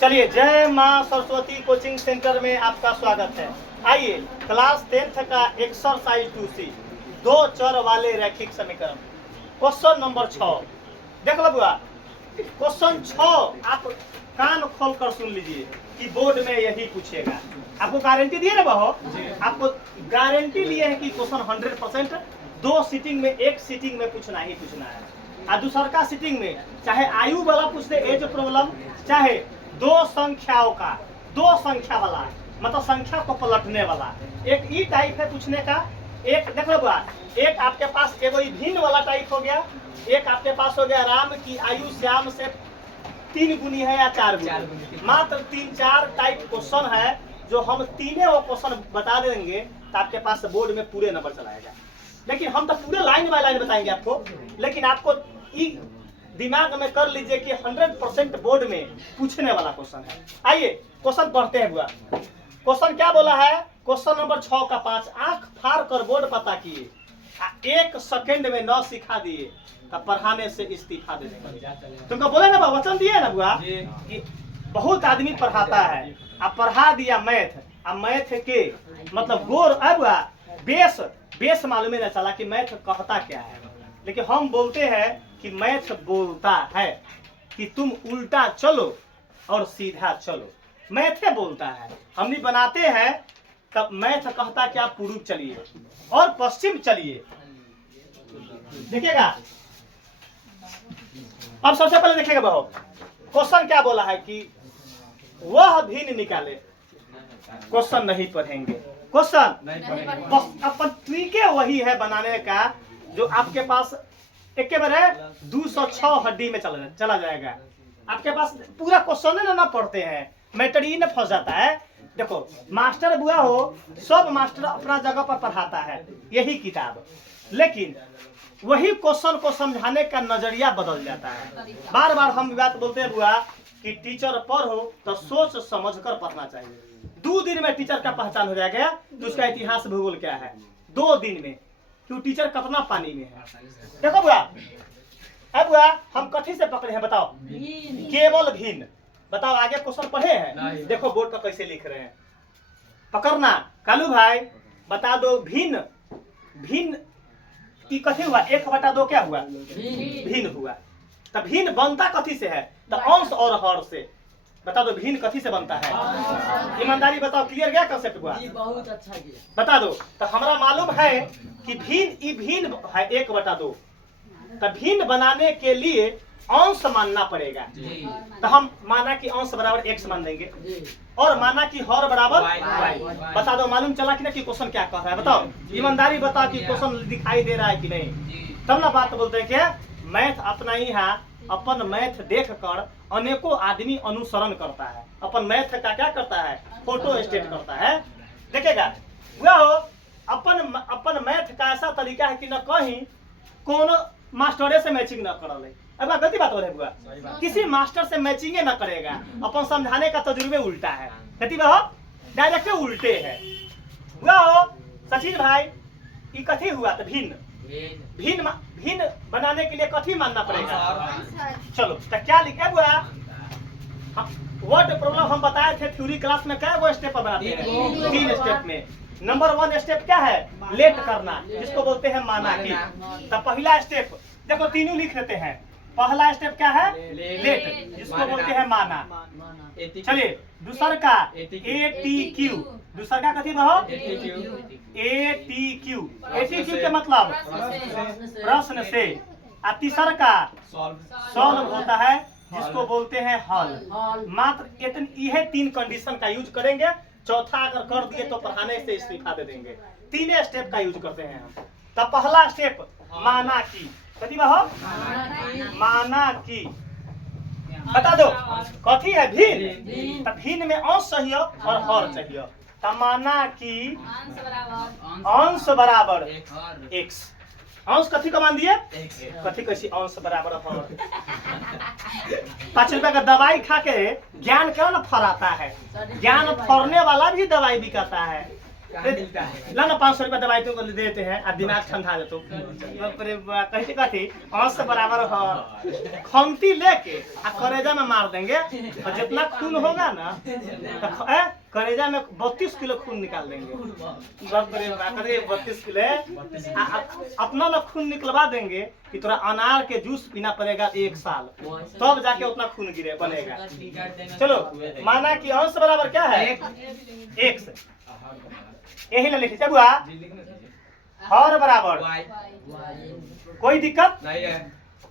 चलिए, जय माँ सरस्वती कोचिंग सेंटर में आपका स्वागत है। आइए, क्लास 10th का एक्सरसाइज 2C, दो चर वाले रैखिक समीकरण, क्वेश्चन नंबर 6। देख लो बुआ, क्वेश्चन 6 आप कान खोल कर सुन लीजिए कि बोर्ड में यही पूछेगा। आपको गारंटी दिए ना बहो, आपको गारंटी लिए है कि क्वेश्चन 100% दो सीटिंग में, एक सीटिंग में पूछना ही पूछना है। और दूसर का सीटिंग में चाहे आयु वाला पूछ दे, एज प्रॉब्लम, चाहे दो संख्याओं का, दो संख्या वाला, मतलब संख्या को पलटने वाला, एक ई टाइप है पूछने का। एक देख लो बुआ, एक आपके पास एगो भिन्न वाला टाइप हो गया, एक आपके पास हो गया राम की आयु श्याम से 3 गुनी है या 4 गुनी। मात्र 3-4 टाइप क्वेश्चन है जो हम तीनों वो क्वेश्चन बता देंगे तो आपके पास बोर्ड में पूरे नंबर चलाएगा। लेकिन हम तो पूरे लाइन बाय लाइन बताएंगे आपको, लेकिन आपको दिमाग में कर लीजिए कि 100% बोर्ड में पूछने वाला क्वेश्चन है। आइए क्वेश्चन पढ़ते हैं बुआ। क्वेश्चन क्या बोला है? क्वेश्चन नंबर 6 का 5, आंख फाड़ कर बोर्ड पता किए, 1 सेकंड में न सिखा दिए तब पढ़ाने से इस्तीफा दे देंगे। तुमको बोले ना, वचन दिए ना बुआ कि बहुत आदमी पढ़ाता है, अब पढ़ा दिया मैथ, अब मैथ के मतलब गोर अब बेस मालूम ही ना चला कि मैथ कहता क्या है। लेकिन हम बोलते हैं कि मैथ बोलता है कि तुम उल्टा चलो और सीधा चलो, मैथ बोलता है। हम नहीं बनाते हैं तब मैथ कहता कि आप पूर्व चलिए और पश्चिम चलिए। देखिएगा, अब सबसे पहले देखिएगा बहो, क्वेश्चन क्या बोला है कि वह भिन्न निकाले। क्वेश्चन नहीं पढ़ेंगे, क्वेश्चन बस अपन तरीके वही है बनाने का जो आपके पास एक बारे 206 हड्डी में चला जाएगा। आपके पास पूरा क्वेश्चन ना पढ़ते हैं, मैटरी न फंस जाता है। देखो मास्टर बुआ हो, सब मास्टर अपना जगह पर पढ़ाता है यही किताब, लेकिन वही क्वेश्चन को समझाने का नजरिया बदल जाता है। बार बार हम बात बोलते हैं बुआ कि टीचर पढ़ो तो सोच समझ कर पढ़ना चाहिए। 2 दिन में टीचर का पहचान हो जाएगा तो उसका इतिहास भूगोल क्या है। 2 दिन में क्यों टीचर कितना पानी में है। देखो बुआ, अब बुआ हम कथी से पकड़े हैं बताओ? केवल भिन्न। बताओ आगे क्वेश्चन पढ़े हैं? देखो बोर्ड पर कैसे लिख रहे हैं, पकड़ना। कालू भाई बता दो, भिन्न भिन्न की कथी हुआ? 1/2 क्या हुआ? भिन्न हुआ। तब भिन्न बनता कथी से है? तो अंश और हर से। बता दो भिन्न कथी से बनता है? ईमानदारी बताओ, क्लियर गया कंसेप्ट हुआ? बहुत अच्छा किया। बता दो। तो हमारा मालूम है कि भिन्न है 1/2, तो भिन्न बनाने के लिए अंश मानना पड़ेगा। तो हम माना कि अंश बराबर x मान देंगे और माना कि हर बराबर y। बता दो मालूम चला कि ना कि क्वेश्चन क्या कह रहा है? बताओ ईमानदारी बताओ कि क्वेश्चन दिखाई दे रहा है कि नहीं। तब ना बात बोलते हैं कि मैथ अपना ही है, अपन मैथ देख कर अनेकों आदमी अनुसरण करता है। अपन मैथ का क्या करता है? फोटो स्टेट करता है। देखेगा वह अपन मैथ का ऐसा तरीका है कि न कहीं कौन मास्टरे से मैचिंग न कर ले। अब गलती बात हो रही है, किसी मास्टर से मैचिंग न करेगा। अपन समझाने का तजुर्बे उल्टा है, गलती बात डायरेक्ट उल्टे है। वह सचिन भाई ये कथी हुआ? तो भिन्न बनाने के लिए कथी मानना पड़ेगा? चलो तो क्या लिखे बुआ? वर्ड प्रॉब्लम हम बताए थे थ्योरी क्लास में, क्या वो स्टेप बनाते हैं? 3 स्टेप में। नंबर 1 स्टेप क्या है? लेट करना, जिसको बोलते हैं माना की। तो पहला स्टेप देखो तीनों लिख लेते हैं। पहला स्टेप क्या है? लेट, जिसको बोलते हैं माना। चलिए दूसर का ATQ, दूसर का कथी बहो? ATQ के मतलब प्रश्न से। और तीसर का सॉल्व होता है, जिसको बोलते हैं हल। मात्र यह 3 कंडीशन का यूज करेंगे। चौथा अगर कर दिए तो पढ़ाने से इस्तीफा दे देंगे। 3 स्टेप का यूज करते हैं हम। तब पहला स्टेप माना की, कथी बहो? माना की। बता दो कथी है? भिन्न। तब भिन्न में अंश चाहिए और हर चाहिए। तब माना की अंश बराबर x। अंश कथी का मान दिए? कथी कैसी अंश बराबर हर? 5 रुपए का दवाई खा के ज्ञान क्यों ना फराता है? ज्ञान फरने वाला भी दवाई बिकाता है। ला ना 500 रुपया दवाई तुमको देते हैं और दिमाग ठंडा दे तो कहते कथी अंश से बराबर हो खमती लेके आ करेजा में मार देंगे और जितना खून होगा ना तो करेजा में 32 किलो खून निकाल देंगे। 32 किलो अपना ना खून निकलवा देंगे कि तोरा अनार के जूस पीना पड़ेगा 1 साल तब जाके उतना खून गिरे बनेगा। चलो माना कि अंश बराबर क्या है 1 से यही ना लिखी बुआ हर बराबर कोई दिक्कत नहीं है।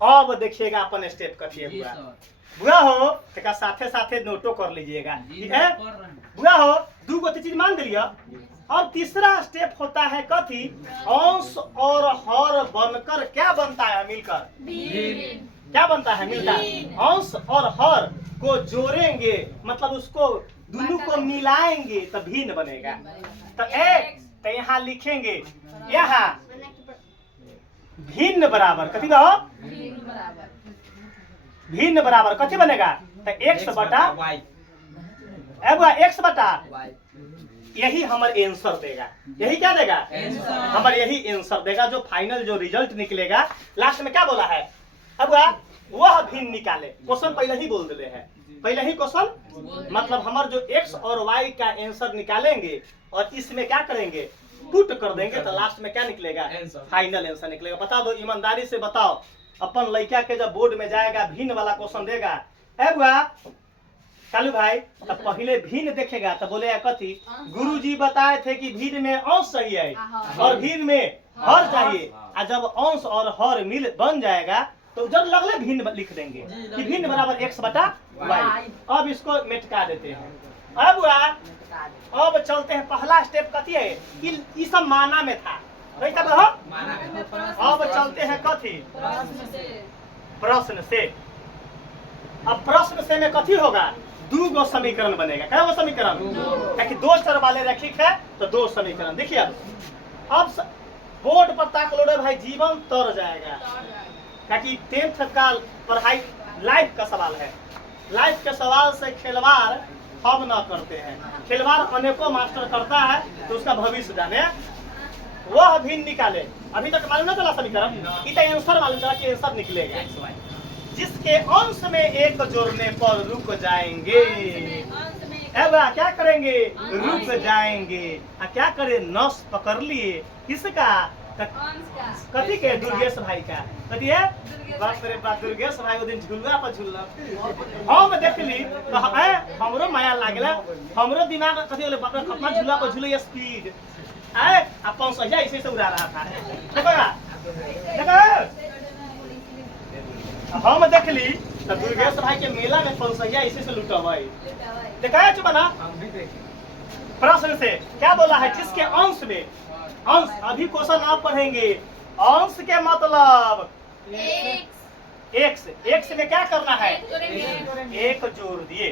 अब देखिएगा अपन स्टेप करिए बुआ बुआ हो तो साथे साथे नोटो कर लीजिएगा बुआ हो 2 गो चीज मान दिलिए। और तीसरा स्टेप होता है कथी अंश और हर बनकर क्या बनता है मिलकर क्या बनता है मिलकर अंश और हर को जोड़ेंगे मतलब उसको दोनों को मिलाएंगे तो भिन्न बनेगा। तो एक तो यहाँ लिखेंगे यहाँ भिन्न बराबर कथी कहो भिन्न बराबर कथी बनेगा तो x बटा x बटा यही हमारे आंसर देगा। यही क्या देगा हमारे यही आंसर देगा जो फाइनल जो रिजल्ट निकलेगा लास्ट में क्या बोला है अब वह भिन्न निकाले। क्वेश्चन पहले ही बोल दिले है पहले ही क्वेश्चन मतलब हमारे जो x और y का आंसर निकालेंगे और इसमें क्या करेंगे पुट कर देंगे तो लास्ट में क्या निकलेगा फाइनल आंसर निकलेगा। बता दो ईमानदारी से बताओ अपन लड़का के जब बोर्ड में जाएगा भिन्न वाला क्वेश्चन देगा कालू भाई तो पहले भिन्न देखेगा तो बोलेगा कथी गुरुजी बताए थे कि भिन्न में अंश चाहिए और भिन्न में हर चाहिए और जब अंश और हर मिल बन जाएगा तो जब लगले भिन्न लिख देंगे कि भिन्न बराबर x बटा y। अब इसको मिटा देते हैं। अब चलते हैं पहला स्टेप कथी है कि सब माना में था अब चलते हैं कथी प्रश्न से। अब प्रश्न से में कथी होगा 2 गो समीकरण बनेगा। क्या वो समीकरण क्योंकि 2 चर वाले रैखिक है तो 2 समीकरण। देखिए अब बोर्ड पर ताक लो भाई जीवन तर जाएगा क्योंकि 10th का पढ़ाई लाइफ का सवाल है। लाइफ के सवाल से खिलवाड़ हम ना करते हैं खिलवाड़ अनेकों मास्टर करता है तो उसका भविष्य जाने वह भिन्न निकाले। अभी तक मालूम ना चला समीकरण इतना आंसर मालूम चला कि आंसर निकलेगा जिसके अंश में 1 जोड़ने पर रुक जाएंगे। क्या करेंगे रुक जाएंगे क्या करे नस पकड़ लिए किसका कथी के दुर्गेश भाई का कथी है बाप रे बाप दुर्गेश भाई वो दिन झुलवा पर झुलला हम देखली तो हमरो माया लागला हमरो दिमाग कथी होले बाप रे कितना झुलवा पर झूले स्पीड अपन सही ऐसे से उड़ा रहा था देखा हम देखली तो दुर्गेश भाई के मेला में पंसैया ऐसे से लुटवाई देखा चुप ना। प्रश्न से क्या बोला है जिसके अंश में अंश अभी क्वेश्चन आप पढ़ेंगे अंश के मतलब x में क्या करना है 1 जोड़ दिए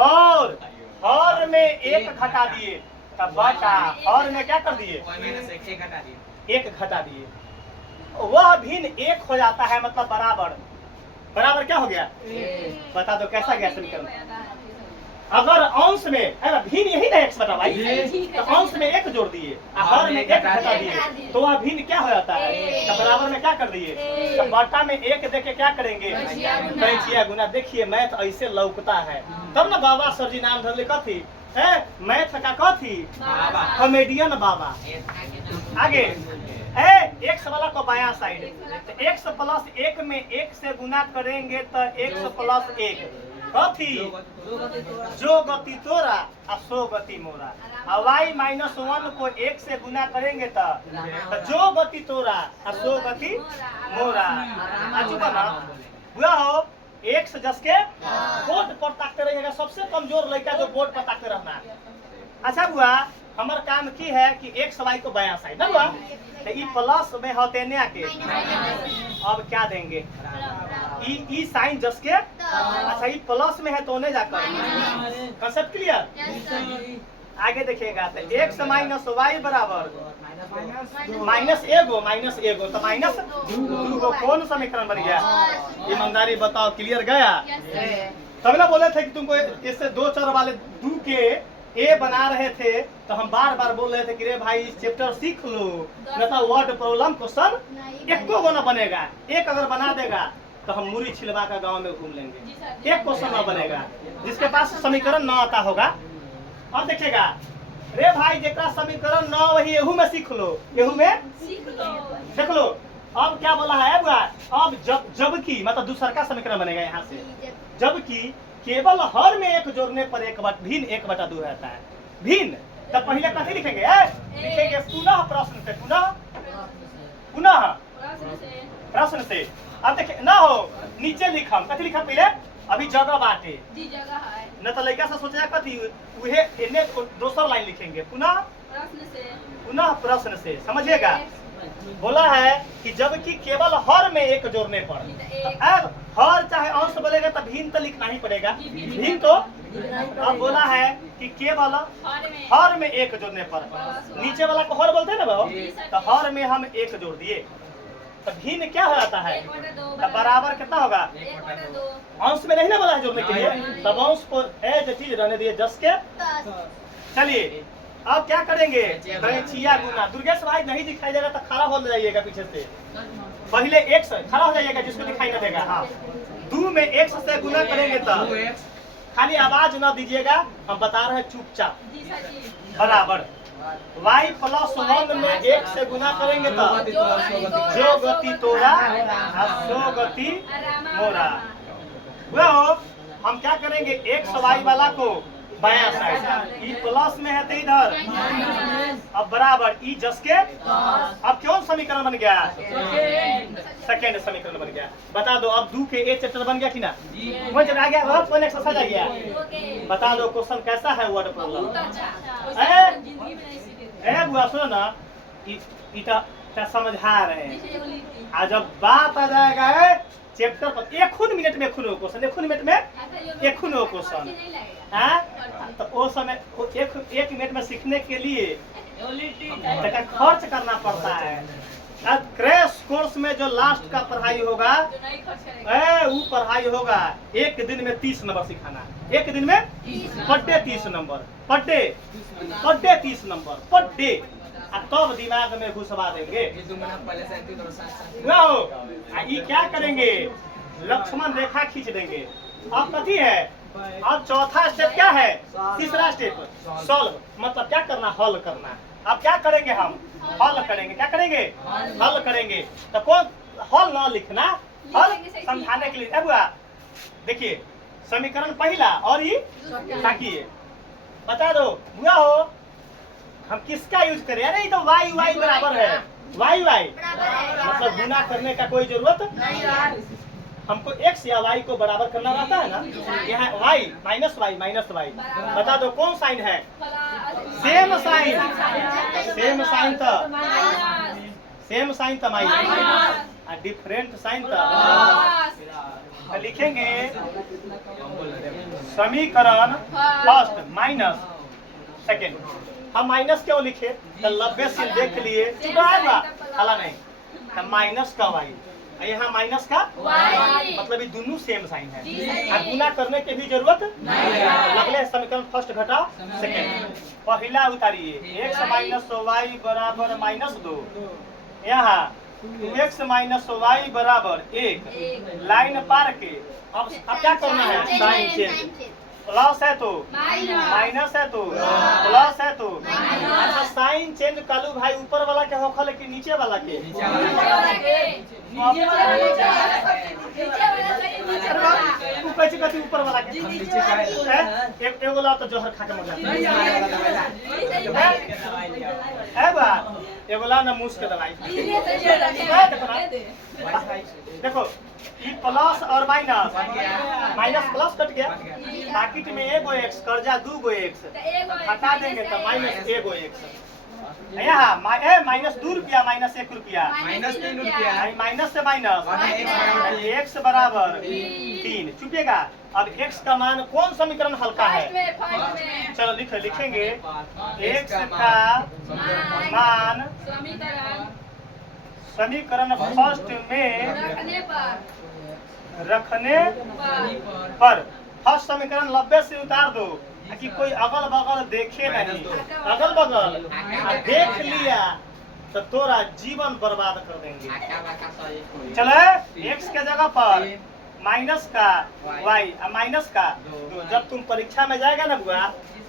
और हर में 1 घटा दिए तब बटा हर में क्या कर दिए 1 घटा दिए वह भिन्न 1 हो जाता है मतलब बराबर बराबर क्या हो गया बता दो कैसा गया समीकरण। अगर अंश में भिन्न यही ना x बटा भाई तो अंश में 1 जोड़ दिए हर में 1 घटा दिए तो वह भिन्न क्या हो जाता है तो बराबर में क्या कर दिए तो बटा में 1 देके क्या करेंगे कैंचिया गुना। देखिए मैथ ऐसे लौकता है तब ना बाबा सर जी नाम धरले कथी है मैथ का कथी कॉमेडियन बाबा। आगे x वाला को बायां साइड x प्लस 1 में 1 से गुना करेंगे तो x प्लस 1 कथी जो गति तोरा और सो गति मोरा और y माइनस 1 को 1 से गुना करेंगे तो जो गति तोरा और सो गति मोरा। चुका ना बुआ हो एक से 10 के बोर्ड पर ताकते रहिएगा सबसे कमजोर लड़का जो बोर्ड पर ताकते रहना। अच्छा बुआ हमार काम की है कि x y को बायां साइड ना बुआ तो ई प्लस में होते ने आके अब क्या देंगे ई साइन जस के अच्छा ई प्लस में है तो ने जाकर कंसेप्ट क्लियर। आगे देखिएगा तो x माइनस y बराबर माइनस एगो तो माइनस 2 कौन समीकरण बन गया ईमानदारी बताओ क्लियर गया। तब ना बोले थे कि तुमको इससे 2 चर वाले 2 के ए बना रहे थे तो हम बार बार बोल रहे थे कि रे भाई इस चैप्टर सीख लो, न तो वर्ड प्रॉब्लम क्वेश्चन एको गो न बनेगा। एक अगर बना देगा तो हम मुरी छिलवा कर गांव में घूम लेंगे, एक क्वेश्चन न बनेगा। जिसके पास समीकरण न आता होगा और देखिएगा, रे भाई जेकरा समीकरण न वही एहू में सीख लो, एहू में सीख लो। अब क्या बोला है बुआ, अब जबकि मतलब दूसरा का समीकरण बनेगा यहाँ से, जबकि केवल हर में एक जोड़ने पर भिन्न 1/2 रहता है। भिन्न तब पहले कथी लिखेंगे, लिखेंगे पुनः प्रश्न से, पुनः प्रश्न से। अब देखिए ना हो नीचे लिखम कथी लिखम पहले, अभी जगह बाटे न तो लड़का से सोचा कथी उहे इन्हें दोसर लाइन लिखेंगे, पुनः प्रश्न से। समझिएगा, बोला है कि जबकि केवल हर में एक जोड़ने पर, अब हर चाहे अंश बोलेगा तो भिन्न तो लिखना ही पड़ेगा, भिन्न तो। अब बोला है कि केवल हर में एक जोड़ने पर, नीचे वाला को हर बोलते हैं ना बाबू, तो हर में हम एक जोड़ दिए तो भिन्न क्या हो जाता है, तो बराबर कितना होगा, अंश में नहीं ना बोला है जोड़ने के लिए, तब अंश को एज इट इज रहने दिए 10 के। चलिए अब क्या करेंगे, छिया गुना। दुर्गेश भाई नहीं दिखाई देगा तो खड़ा हो जाइएगा पीछे से, पहले 1 से खड़ा हो जाइएगा जिसको दिखाई न देगा। हाँ 2 में 1 से गुना करेंगे तो खाली आवाज न दीजिएगा, हम बता रहे हैं चुपचाप। बराबर y + 1 में 1 से गुना करेंगे तो जो गति तोरा सो गति मोरा। वो हम क्या करेंगे, x y वाला को बायां साइड, ई प्लस में है तो इधर, अब बराबर ई जस के। अब कौन समीकरण बन गया, सेकेंड समीकरण बन गया। बता दो अब 2 के ए चैप्टर बन गया कि ना, समझ आ गया, बहुत पहले एक्सरसाइज आ गया। बता दो क्वेश्चन कैसा है वर्ड प्रॉब्लम। ए बुआ सुनो ना, इटा समझा रहे हैं, आज जब बात आ जाएगा चैप्टर पर 1 मिनट में खुनो क्वेश्चन, 1 मिनट में 1 क्वेश्चन है, तो वो समय 1 मिनट में सीखने के लिए खर्च करना पड़ता है। अब क्रैश कोर्स में जो लास्ट का पढ़ाई होगा वो पढ़ाई होगा 1 दिन में 30 नंबर सिखाना, 1 दिन में per day 30 number, per day 30 number per day, तब दिमाग में घुसवा देंगे। ये क्या करेंगे, लक्ष्मण रेखा खींच देंगे। अब कथी है, अब चौथा स्टेप क्या है, तीसरा स्टेप सॉल्व, मतलब क्या करना, हल करना। अब क्या करेंगे, हम हल करेंगे। क्या करेंगे, हल करेंगे। तो कौन हल ना लिखना, हल समझाने के लिए। अब देखिए समीकरण पहला और ये ताकिए बता दो बुआ हो हम किसका यूज करें। अरे तो वाई बराबर है, वाई मतलब गुना करने का कोई जरूरत नहीं, हमको x या y को बराबर करना रहता है ना। यहाँ y माइनस वाई बता दो कौन साइन है, सेम साइन तो माइनस, डिफरेंट साइन तो लिखेंगे समीकरण फर्स्ट माइनस सेकेंड। हम माइनस क्यों लिखे, तो 90 से देख लिए हला नहीं, तो माइनस का वाई, यहाँ माइनस का मतलब ये दोनों सेम साइन है, गुना करने की भी जरूरत नहीं। अगले समीकरण फर्स्ट घटा सेकेंड, पहला उतारिए x - y बराबर -2, यहाँ 2x - y बराबर 1, लाइन पार के। अब क्या करना है, साइन चेंज, प्लस है तो माइनस है तो प्लस है तो। अच्छा साइन चेंज कालू भाई ऊपर वाला के होखल कि नीचे वाला के, ऊपर वाला के एगो ला तो जोहर खा के मजा एगो ला ना मुँह के दवाई। देखो ये प्लस और माइनस प्लस कट गया, पैकेट में एगो x कर्जा 2 गो x हटा देंगे तो माइनस एगो x। यहाँ -2 रुपया -1 रुपया -3 रुपया, माइनस से माइनस x बराबर 3। चुपिएगा, अब x का मान कौन समीकरण हल्का है, चलो लिखेंगे x का मान समीकरण फर्स्ट में रखने पर फर्स्ट समीकरण 90 से उतार दो कि कोई अगल बगल देखे नहीं, अगल बगल देख लिया तो तोरा जीवन बर्बाद कर देंगे। चले x के जगह पर माइनस का y माइनस का 2। जब तुम परीक्षा में जाएगा ना बुआ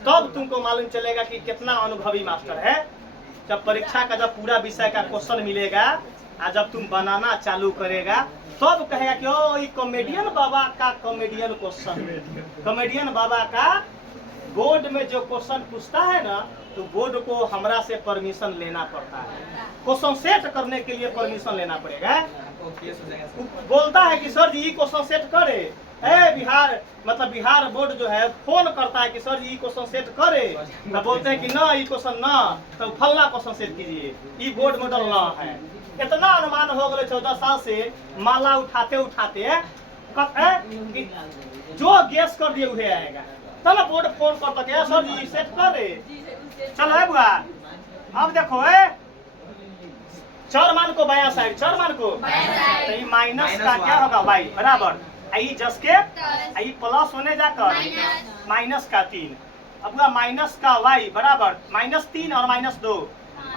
तब तुमको मालूम चलेगा कि कितना अनुभवी मास्टर है। जब परीक्षा का जब पूरा विषय का क्वेश्चन मिलेगा और जब तुम बनाना चालू करेगा तब कहेगा कि ओ ये कॉमेडियन बाबा का कॉमेडियन क्वेश्चन, कॉमेडियन बाबा का बोर्ड में जो क्वेश्चन पूछता है ना तो बोर्ड को हमरा से परमिशन लेना पड़ता है, क्वेश्चन सेट करने के लिए परमिशन लेना पड़ेगा। बोलता है कि सर जी ये क्वेश्चन सेट करे, बिहार मतलब बिहार बोर्ड जो है फोन करता है कि सर जी ये क्वेश्चन सेट करे, तो बोलते हैं कि ना ये क्वेश्चन ना तो फलना क्वेश्चन सेट कीजिए, ये बोर्ड मॉडल ना है। इतना अनुमान हो गए 14 साल से माला उठाते उठाते जो गैस कर दिए वही आएगा। चलो बोर्ड फोन करता क्या सर जी सेट कर रहे, चलो है बुआ। अब देखो चर मान को बाया साइड, चर मान को तो ये माइनस का क्या होगा y बराबर आई जस के आई प्लस होने जाकर माइनस का 3। अब माइनस का y बराबर -3 और -2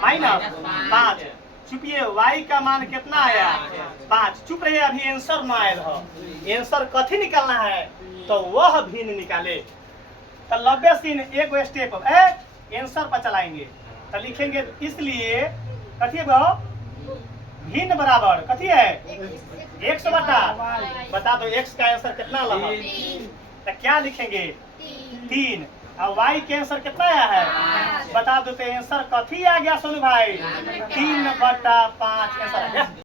-5। चुपिए y का मान कितना आया 5। चुप रहे अभी आंसर ना आयल हो, आंसर कथी निकालना है तो वह भिन्न निकाले। तो 90 सीन एक स्टेप आंसर पर चलाएंगे तो लिखेंगे इसलिए कथी भिन्न बराबर कथी है x बता दो x का आंसर कितना लगा तो क्या लिखेंगे 3 और y के आंसर कितना आया है बता दो तो आंसर कथी आ गया सोनू भाई 3/5 आंसर आ गया।